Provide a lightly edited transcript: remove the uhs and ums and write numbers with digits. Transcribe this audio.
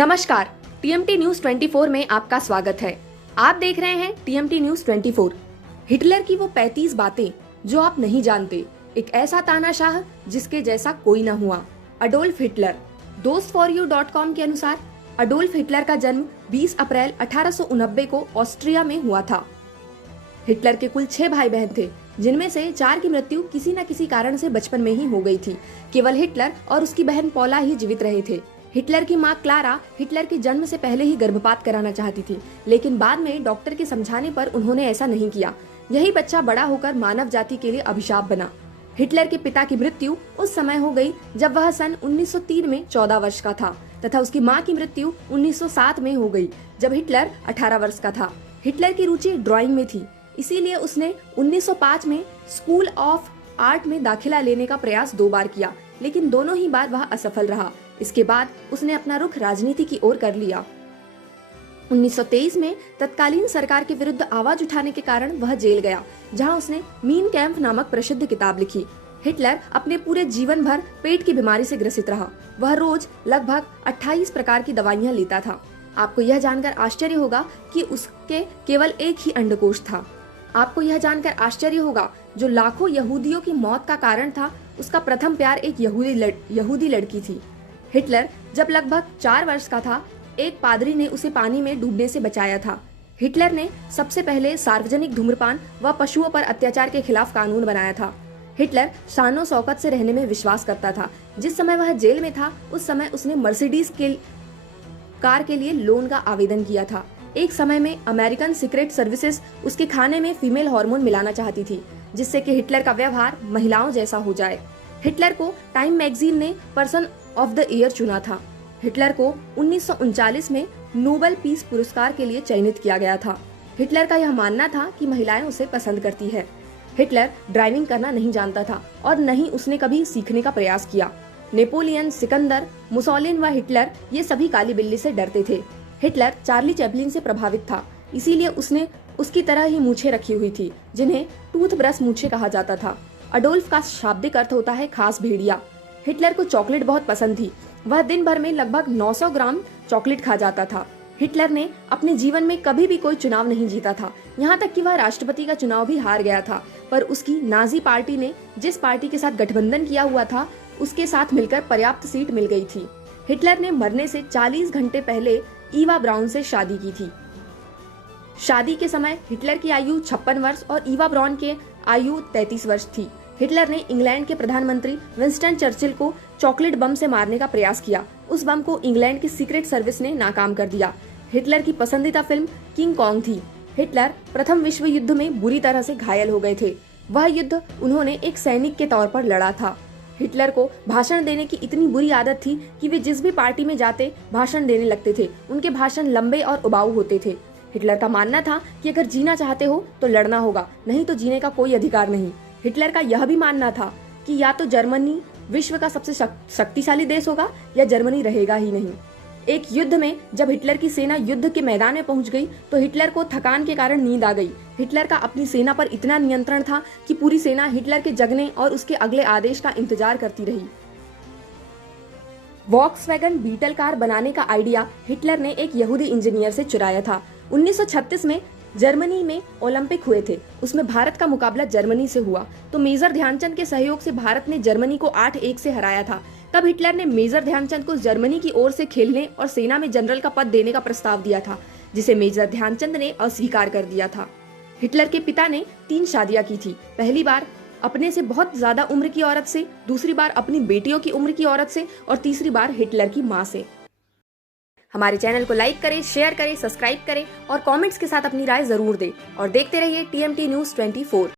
नमस्कार, TMT news 24 में आपका स्वागत है। आप देख रहे हैं टीएमटी न्यूज 24। हिटलर की वो 35 बातें जो आप नहीं जानते, एक ऐसा तानाशाह जिसके जैसा कोई न हुआ। Adolf Hitler. dostforyou.com के अनुसार अडोल्फ हिटलर का जन्म 20 अप्रैल 1889 को ऑस्ट्रिया में हुआ था। हिटलर के कुल 6 भाई बहन थे, जिनमें से 4 की मृत्यु किसी न किसी कारण से बचपन में ही हो गई थी। केवल हिटलर और उसकी बहन पौला ही जीवित रहे थे। हिटलर की मां क्लारा हिटलर के जन्म से पहले ही गर्भपात कराना चाहती थी, लेकिन बाद में डॉक्टर के समझाने पर उन्होंने ऐसा नहीं किया। यही बच्चा बड़ा होकर मानव जाति के लिए अभिशाप बना। हिटलर के पिता की मृत्यु उस समय हो गई जब वह सन 1903 में 14 वर्ष का था, तथा उसकी मां की मृत्यु 1907 में हो गई जब हिटलर 18 वर्ष का था। हिटलर की रुचि ड्राइंग में थी, इसीलिए उसने 1905 में स्कूल ऑफ आर्ट में दाखिला लेने का प्रयास 2 बार किया, लेकिन दोनों ही बार वह असफल रहा। इसके बाद उसने अपना रुख राजनीति की ओर कर लिया। 1923 में तत्कालीन सरकार के विरुद्ध आवाज उठाने के कारण वह जेल गया, जहां उसने मीन कैंप नामक प्रसिद्ध किताब लिखी। हिटलर अपने पूरे जीवन भर पेट की बीमारी से ग्रसित रहा। वह रोज लगभग 28 प्रकार की दवाइयां लेता था। आपको यह जानकर आश्चर्य होगा कि उसके केवल एक ही अंडकोश था। आपको यह जानकर आश्चर्य होगा जो लाखों यहूदियों की मौत का कारण था, उसका प्रथम प्यार एक यहूदी लड़की थी। हिटलर जब लगभग 4 वर्ष का था, एक पादरी ने उसे पानी में डूबने से बचाया था। हिटलर ने सबसे पहले सार्वजनिक धूम्रपान व पशुओं पर अत्याचार के खिलाफ कानून बनाया था। हिटलर शानो शौकत से रहने में विश्वास करता था। जिस समय वह जेल में था, उस समय उसने मर्सिडीज के कार के लिए लोन का आवेदन किया था। एक समय में अमेरिकन सीक्रेट सर्विसेज उसके खाने में फीमेल हार्मोन मिलाना चाहती थी, जिससे कि हिटलर का व्यवहार महिलाओं जैसा हो जाए। हिटलर को टाइम मैगजीन ने पर्सन ऑफ द ईयर चुना था। हिटलर को 1939 में नोबेल पीस पुरस्कार के लिए चयनित किया गया था। हिटलर का यह मानना था कि महिलाएं उसे पसंद करती है। हिटलर ड्राइविंग करना नहीं जानता था और न ही उसने कभी सीखने का प्रयास किया। नेपोलियन, सिकंदर, मुसोलिन व हिटलर ये सभी काली बिल्ली से डरते थे। हिटलर चार्ली चैपलिन से प्रभावित था, इसीलिए उसने उसकी तरह ही मूछें रखी हुई थी, जिन्हें टूथ ब्रश मूछें कहा जाता था। अडोल्फ का शाब्दिक अर्थ होता है खास भेड़िया। हिटलर को चॉकलेट बहुत पसंद थी। वह दिन भर में लगभग 900 ग्राम चॉकलेट खा जाता था। हिटलर ने अपने जीवन में कभी भी कोई चुनाव नहीं जीता था, यहाँ तक कि वह राष्ट्रपति का चुनाव भी हार गया था। पर उसकी नाजी पार्टी ने जिस पार्टी के साथ गठबंधन किया हुआ था, उसके साथ मिलकर पर्याप्त सीट मिल गई थी। हिटलर ने मरने से 40 घंटे पहले ईवा ब्राउन से शादी की थी। शादी के समय हिटलर की आयु 56 वर्ष और ईवा ब्राउन की आयु 33 वर्ष थी। हिटलर ने इंग्लैंड के प्रधानमंत्री विंस्टन चर्चिल को चॉकलेट बम से मारने का प्रयास किया। उस बम को इंग्लैंड की सीक्रेट सर्विस ने नाकाम कर दिया। हिटलर की पसंदीदा फिल्म किंग कॉन्ग थी। हिटलर प्रथम विश्व युद्ध में बुरी तरह से घायल हो गए थे। वह युद्ध उन्होंने एक सैनिक के तौर पर लड़ा था। हिटलर को भाषण देने की इतनी बुरी आदत थी कि वे जिस भी पार्टी में जाते भाषण देने लगते थे। उनके भाषण लंबे और उबाऊ होते थे। हिटलर का मानना था कि अगर जीना चाहते हो तो लड़ना होगा, नहीं तो जीने का कोई अधिकार नहीं। हिटलर का यह भी मानना था कि या तो जर्मनी विश्व का सबसे शक्तिशाली देश होगा या जर्मनी रहेगा ही नहीं। एक युद्ध में जब हिटलर की सेना युद्ध के मैदान में पहुंच गई तो हिटलर को थकान के कारण नींद आ गई। हिटलर का अपनी सेना पर इतना नियंत्रण था कि पूरी सेना हिटलर के जगने और उसके अगले आदेश का इंतजार करती रही। वॉक्सवैगन बीटल कार बनाने का आइडिया हिटलर ने एक यहूदी इंजीनियर से चुराया था। 1936 में जर्मनी में ओलंपिक हुए थे। उसमें भारत का मुकाबला जर्मनी से हुआ तो मेजर ध्यानचंद के सहयोग से भारत ने जर्मनी को 8-1 से हराया था। तब हिटलर ने मेजर ध्यानचंद को जर्मनी की ओर से खेलने और सेना में जनरल का पद देने का प्रस्ताव दिया था, जिसे मेजर ध्यानचंद ने अस्वीकार कर दिया था। हिटलर के पिता ने 3 शादियां की थी। पहली बार अपने से बहुत ज्यादा उम्र की औरत से, दूसरी बार अपनी बेटियों की उम्र की औरत से और तीसरी बार हिटलर की माँ से। हमारे चैनल को लाइक करें, शेयर करें, सब्सक्राइब करें और कमेंट्स के साथ अपनी राय जरूर दें और देखते रहिए टीएमटी न्यूज 24।